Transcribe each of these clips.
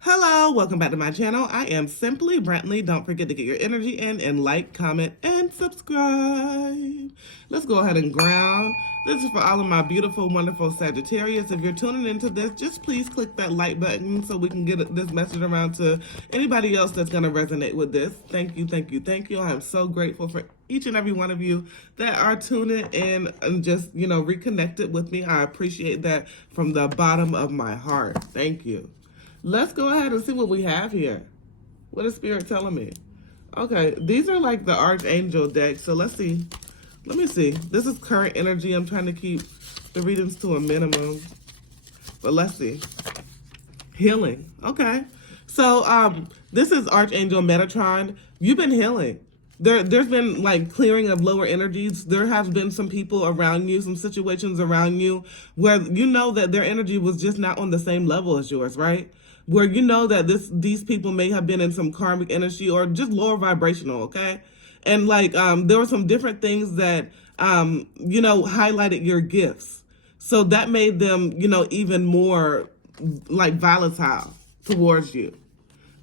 Hello, welcome back to my channel. I am Simply Brantley. Don't forget to get your energy in and like, comment, and subscribe. Let's go ahead and ground. This is for all of my beautiful, wonderful Sagittarius. If you're tuning into this, just please click that like button so we can get this message around to anybody else that's going to resonate with this. Thank you, thank you, thank you. I am so grateful for each and every one of you that are tuning in and just, reconnected with me. I appreciate that from the bottom of my heart. Thank you. Let's go ahead and see what we have here. What is Spirit telling me? Okay, these are like the Archangel deck. So let's see. Let me see. This is current energy. I'm trying to keep the readings to a minimum. But let's see. Healing. Okay. So this is Archangel Metatron. You've been healing. There's been like clearing of lower energies. There have been some people around you, some situations around you where you know that their energy was just not on the same level as yours, right? Where you know that these people may have been in some karmic energy or just lower vibrational, okay? And like there were some different things that highlighted your gifts. So that made them, even more like volatile towards you.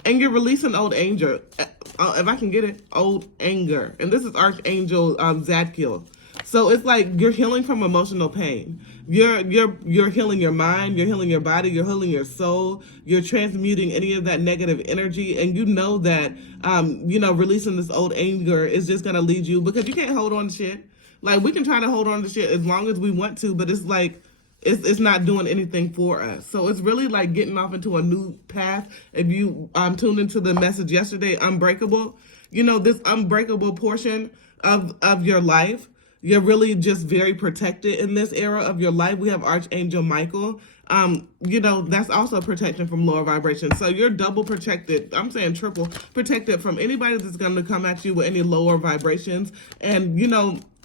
And you're releasing old anger. If I can get it, old anger. And this is Archangel Zadkiel. So it's like you're healing from emotional pain. You're healing your mind, you're healing your body, you're healing your soul, you're transmuting any of that negative energy, and you know that releasing this old anger is just gonna lead you, because you can't hold on to shit. Like, we can try to hold on to shit as long as we want to, but it's like it's not doing anything for us. So it's really like getting off into a new path. If you tuned into the message yesterday, Unbreakable, this unbreakable portion of your life, you're really just very protected in this era of your life. We have Archangel Michael. That's also protection from lower vibration. So you're double protected. I'm saying triple protected from anybody that's going to come at you with any lower vibrations. And,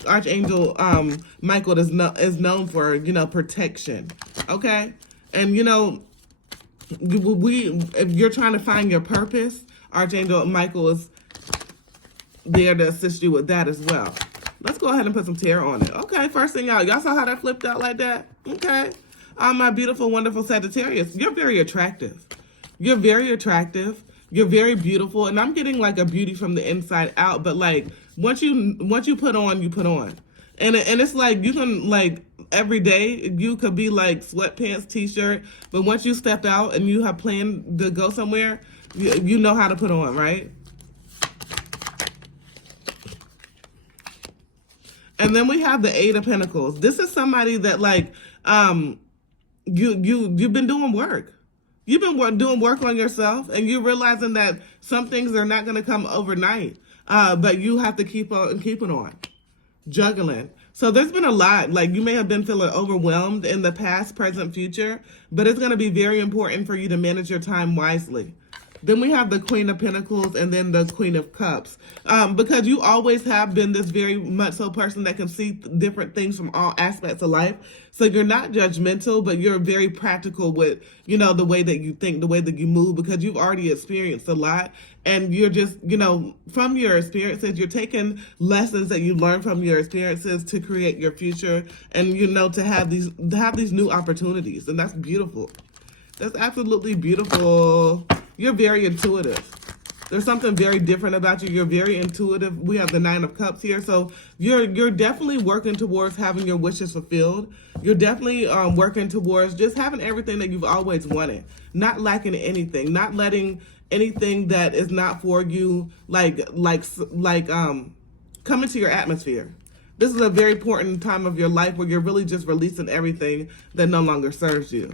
Archangel Michael is known for, protection. Okay? And, if you're trying to find your purpose, Archangel Michael is there to assist you with that as well. Let's go ahead and put some tarot on it. Okay, first thing out. Y'all saw how that flipped out like that? Okay. My beautiful, wonderful Sagittarius, you're very attractive. You're very attractive. You're very beautiful. And I'm getting like a beauty from the inside out. But like, once you put on, you put on. And it's like, you can like, every day, you could be like sweatpants, t-shirt. But once you step out and you have planned to go somewhere, you know how to put on, right? And then we have the Eight of Pentacles. This is somebody that like, you've been doing work. You've been doing work on yourself, and you're realizing that some things are not going to come overnight. But you have to keep it on. Juggling. So there's been a lot. Like, you may have been feeling overwhelmed in the past, present, future, but it's going to be very important for you to manage your time wisely. Then we have the Queen of Pentacles and then the Queen of Cups. Because you always have been this very much so person that can see different things from all aspects of life. So you're not judgmental, but you're very practical with, the way that you think, the way that you move, because you've already experienced a lot. And you're just, from your experiences, you're taking lessons that you learn from your experiences to create your future and, to have these new opportunities. And that's beautiful. That's absolutely beautiful. You're very intuitive. There's something very different about you. You're very intuitive. We have the Nine of Cups here. So you're definitely working towards having your wishes fulfilled. You're definitely working towards just having everything that you've always wanted. Not lacking anything. Not letting anything that is not for you come into your atmosphere. This is a very important time of your life where you're really just releasing everything that no longer serves you.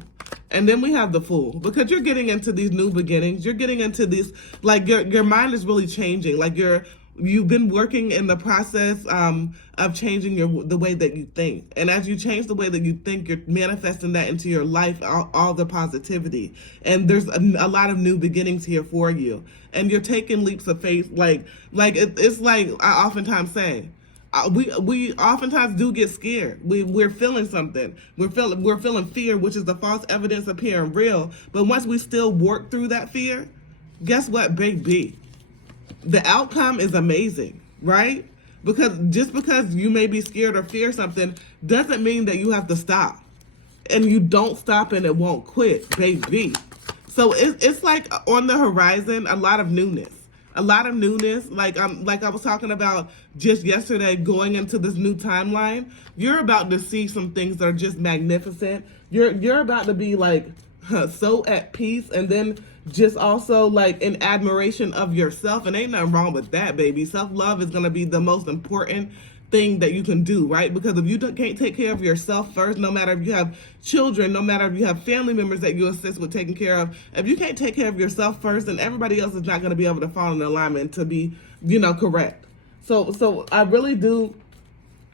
And then we have the Fool, because you're getting into these new beginnings. You're getting into these, like, your mind is really changing. Like, you've been working in the process of changing the way that you think. And as you change the way that you think, you're manifesting that into your life, all the positivity. And there's a lot of new beginnings here for you. And you're taking leaps of faith. It's like I oftentimes say, we oftentimes do get scared. We're feeling something. We're feeling fear, which is the false evidence appearing real. But once we still work through that fear, guess what, baby? The outcome is amazing, right? Because just because you may be scared or fear something doesn't mean that you have to stop. And you don't stop and it won't quit, baby. So it's like on the horizon, a lot of newness. A lot of newness, like I was talking about just yesterday, going into this new timeline. You're about to see some things that are just magnificent. You're about to be like so at peace, and then just also like in admiration of yourself. And ain't nothing wrong with that, baby. Self-love is gonna be the most important thing that you can do, right? Because if you can't take care of yourself first, no matter if you have children, no matter if you have family members that you assist with taking care of, if you can't take care of yourself first, then everybody else is not going to be able to fall in alignment to be, correct. So I really do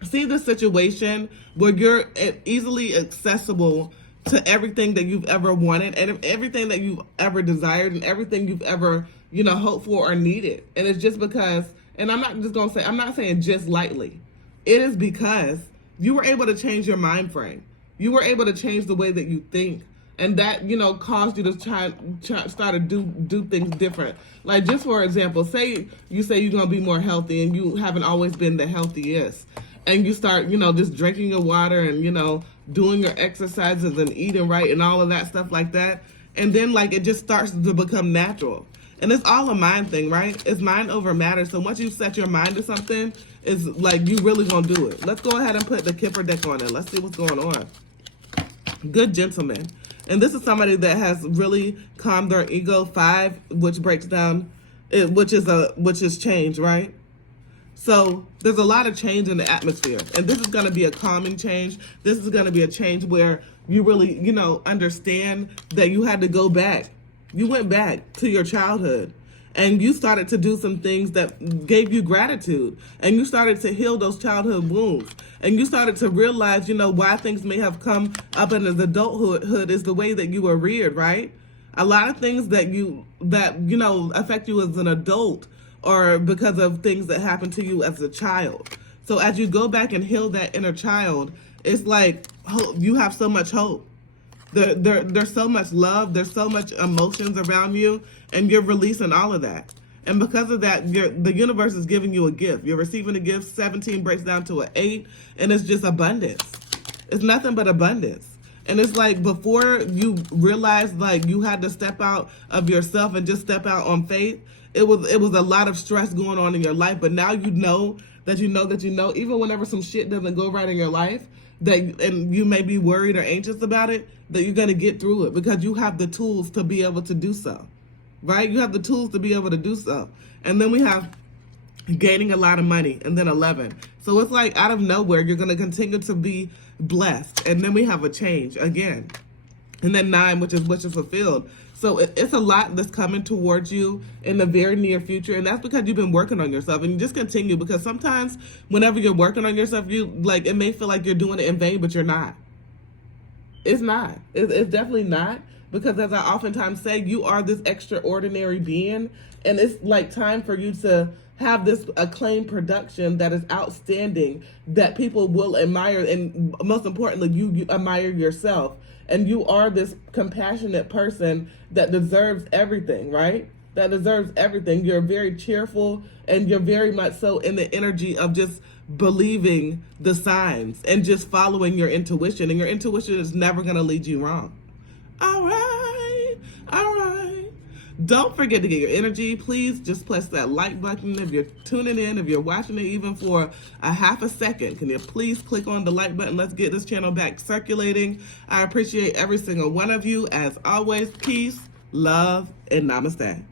see the situation where you're easily accessible to everything that you've ever wanted and everything that you've ever desired and everything you've ever, hoped for or needed. And it's just because, and I'm not saying just lightly. It is because you were able to change your mind frame. You were able to change the way that you think. And that, caused you to start to do things different. Like, just for example, say you're going to be more healthy and you haven't always been the healthiest. And you start, just drinking your water and, doing your exercises and eating right and all of that stuff like that. And then, like, it just starts to become natural. And it's all a mind thing, right? It's mind over matter. So once you set your mind to something, it's like you really gonna do it. Let's go ahead and put the Kipper deck on it. Let's see what's going on. Good gentleman. And this is somebody that has really calmed their ego. 5, which breaks down, which is change, right? So there's a lot of change in the atmosphere. And this is going to be a calming change. This is going to be a change where you really, understand that you had to go back. You went back to your childhood and you started to do some things that gave you gratitude, and you started to heal those childhood wounds, and you started to realize, why things may have come up in adulthood is the way that you were reared, right? A lot of things that affect you as an adult or because of things that happened to you as a child. So as you go back and heal that inner child, it's like you have so much hope. There's so much love, there's so much emotions around you, and you're releasing all of that. And because of that, the universe is giving you a gift. You're receiving a gift. 17 breaks down to an 8, and it's just abundance. It's nothing but abundance. And it's like before you realized like you had to step out of yourself and just step out on faith, it was a lot of stress going on in your life. But now you know that you know, even whenever some shit doesn't go right in your life, and you may be worried or anxious about it, that you're going to get through it because you have the tools to be able to do so, right? You have the tools to be able to do so. And then we have gaining a lot of money, and then 11. So it's like out of nowhere, you're going to continue to be blessed. And then we have a change again. And then 9, which is fulfilled. So it's a lot that's coming towards you in the very near future. And that's because you've been working on yourself. And you just continue, because sometimes whenever you're working on yourself, it may feel like you're doing it in vain, but you're not. It's not. It's definitely not. Because as I oftentimes say, you are this extraordinary being. And it's like time for you to have this acclaimed production that is outstanding, that people will admire. And most importantly, you admire yourself. And you are this compassionate person that deserves everything, right? That deserves everything. You're very cheerful, and you're very much so in the energy of just believing the signs and just following your intuition. And your intuition is never going to lead you wrong. All right. All right. Don't forget to get your energy. Please just press that like button if you're tuning in, if you're watching it even for a half a second. Can you please click on the like button? Let's get this channel back circulating. I appreciate every single one of you. As always, peace, love, and namaste.